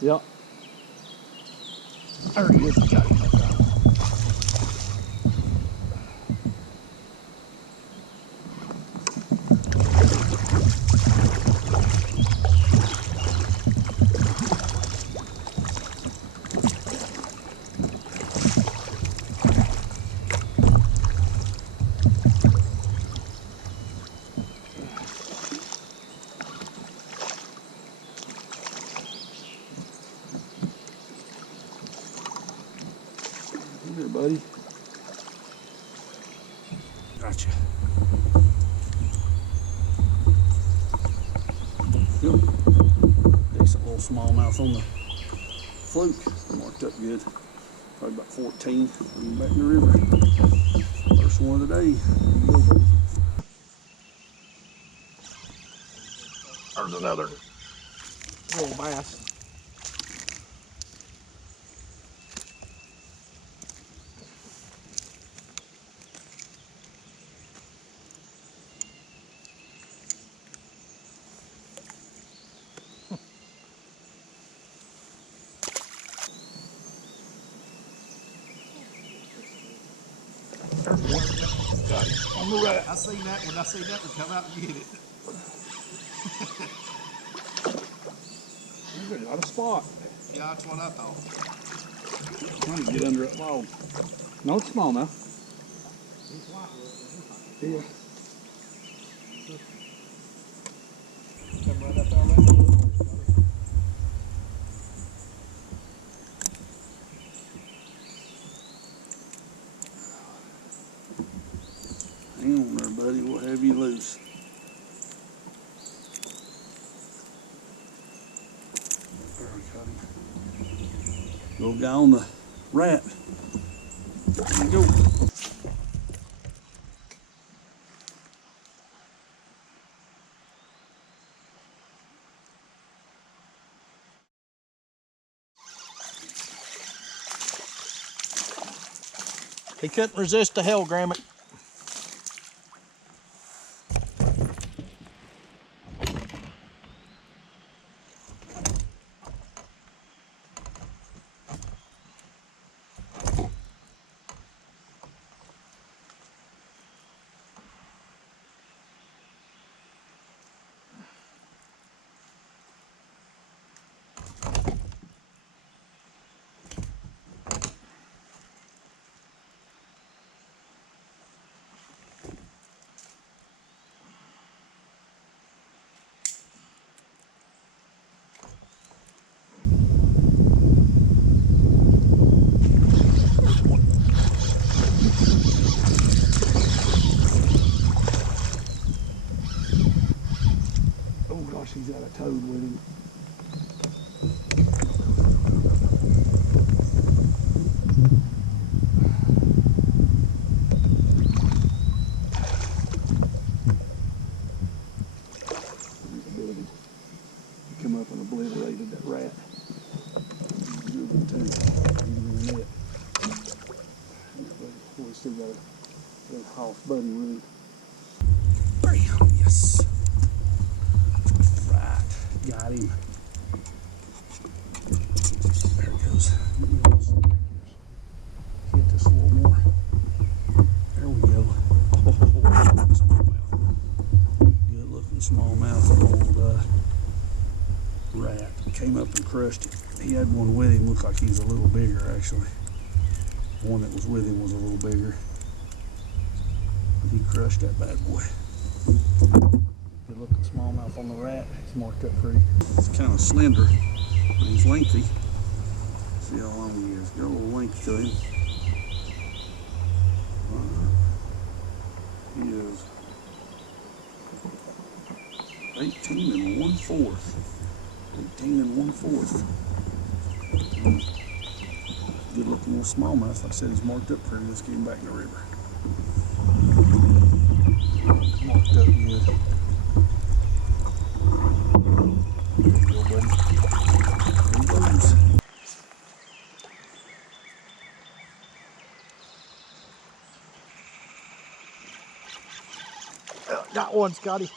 Yep. There he is. Got him. Here, buddy. Gotcha. Yep. Decent little smallmouth on the fluke. Marked up good. Probably about 14. Bring him back in the river. First one of the day. There you go, buddy. There's another little bass. There's one. Got it. On the right. I seen that when I seen that one come out and get it. There's not a spot. Yeah, that's what I thought. Trying to get under that log. No, it's small now. He's white. Yeah. Come right up out there. Hang on there, buddy. We'll have you loose. There we got him. Little guy on the rat. There you go. He couldn't resist the Hellgramite. He's got a toad with him. He come up and obliterated that rat. Good one too. Even in the net. Boy, we still got a half buddy with him. Bam! Yes. Got him. There it goes. Hit this a little more. There we go. Oh, smallmouth. Good looking smallmouth old rat. Came up and crushed it. He had one with him. Looked like he was a little bigger actually. One that was with him was a little bigger. He crushed that bad boy. Good looking smallmouth on the rat. He's marked up pretty. He's kind of slender, but he's lengthy. See how long he is. Got a little length to him. He is 18 and 1/4. 18 and 1/4. Good looking little smallmouth. Like I said, he's marked up pretty. Let's get him back in the river. Marked up good. There you go, buddy. There he goes. Got one, Scotty.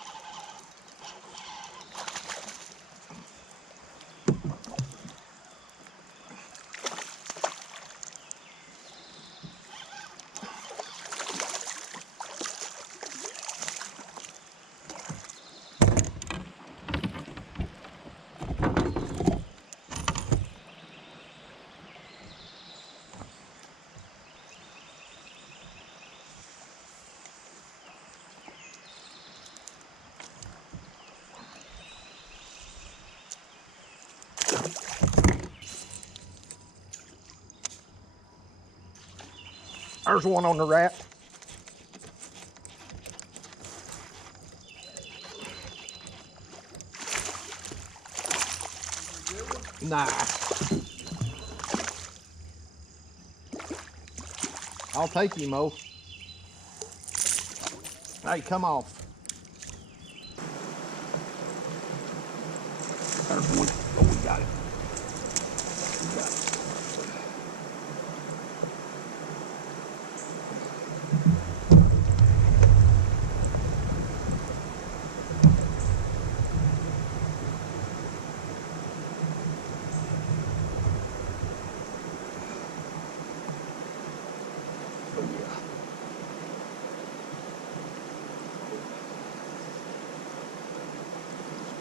There's one on the rat. Nah. I'll take you, Mo. Hey, come off. There's one. Oh, we got it. We got it.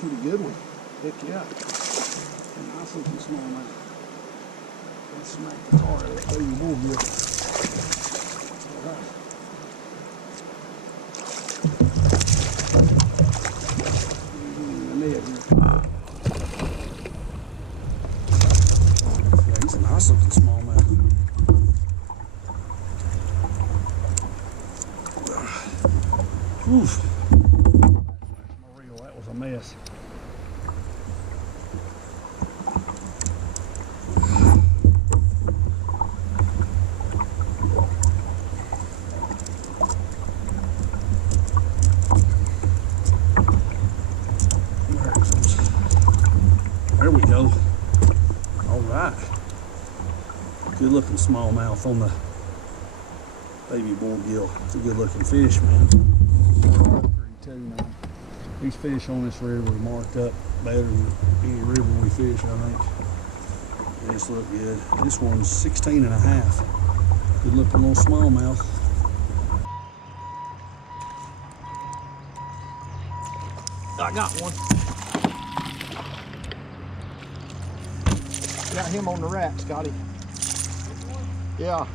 Pretty good one. Heck yeah. Nice looking smallmouth. Let's smack the tar out of that baby bullgill. Alright. Yeah, he's a nice looking smallmouth. Oof. That was a mess. There we go. All right. Good looking smallmouth on the baby bullgill. It's a good looking fish, man. Pretty too now. These fish on this river are marked up better than any river we fish, I think. These look good. This one's 16 and a half. Good looking little smallmouth. I got one. Got him on the rat, Scotty. Yeah.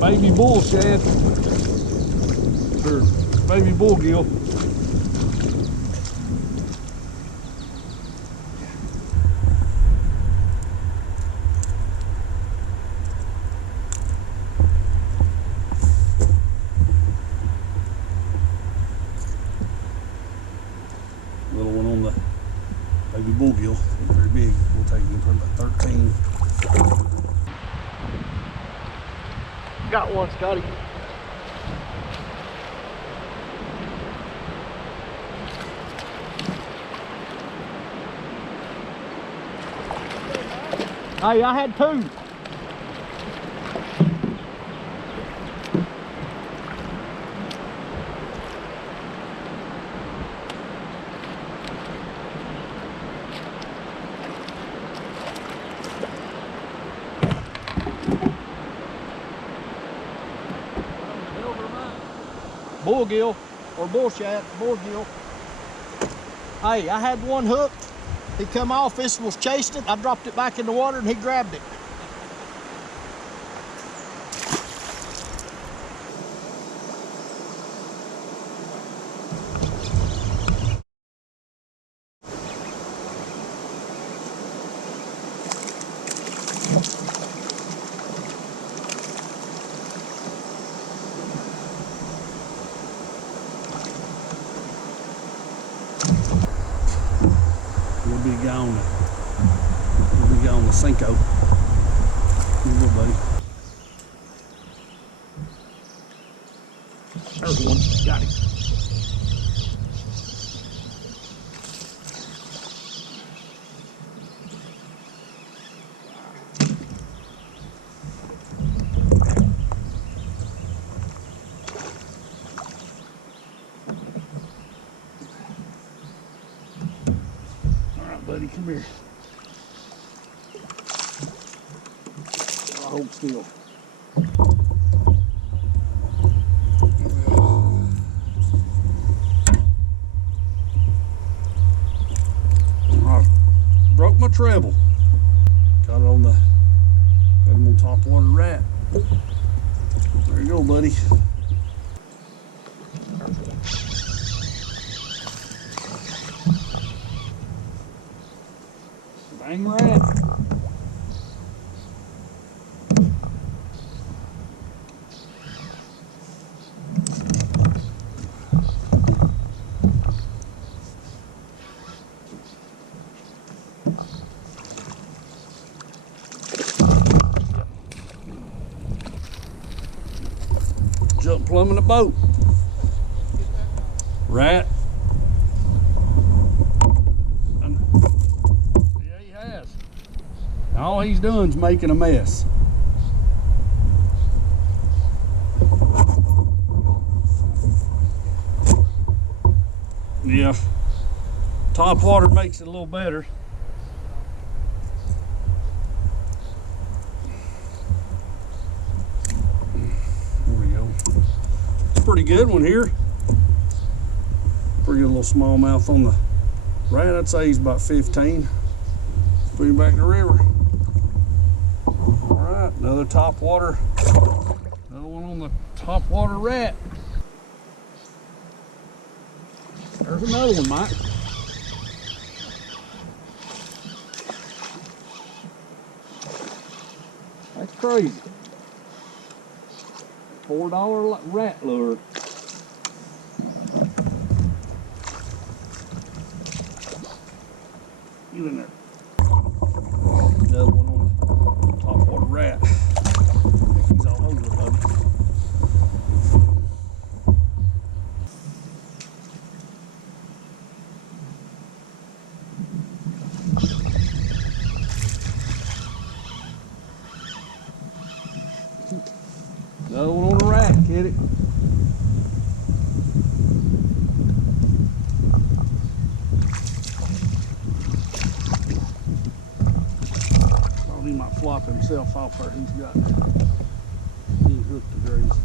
Baby bull shad, or baby bullgill. Little one on the baby bullgill, not very big. We'll take him from about 13. Got one, Scotty. Hey, I had two. Bullgill or bullshad, bullgill. Hey, I had one hooked. He come off, this was chasing it. I dropped it back in the water and he grabbed it. We'll be on the Cinco. Here you go, buddy. There's one. Got him. come here. Hold still. I broke my treble. Got him on top water rat. There you go, buddy. Bang rat. Jump plumb in the boat. Rat. Yeah, he has. All he's doing is making a mess. Yeah. Top water makes it a little better. Pretty good one here. Pretty good little smallmouth on the rat. I'd say he's about 15. Put him back in the river. All right, another top water. Another one on the top water rat. There's another one, Mike. That's crazy. $4 rat lure. You in there. Another one on the top water rat. He's all over the boat. Another one on the rat, kitty. He might flop himself off there. He hooked the grease.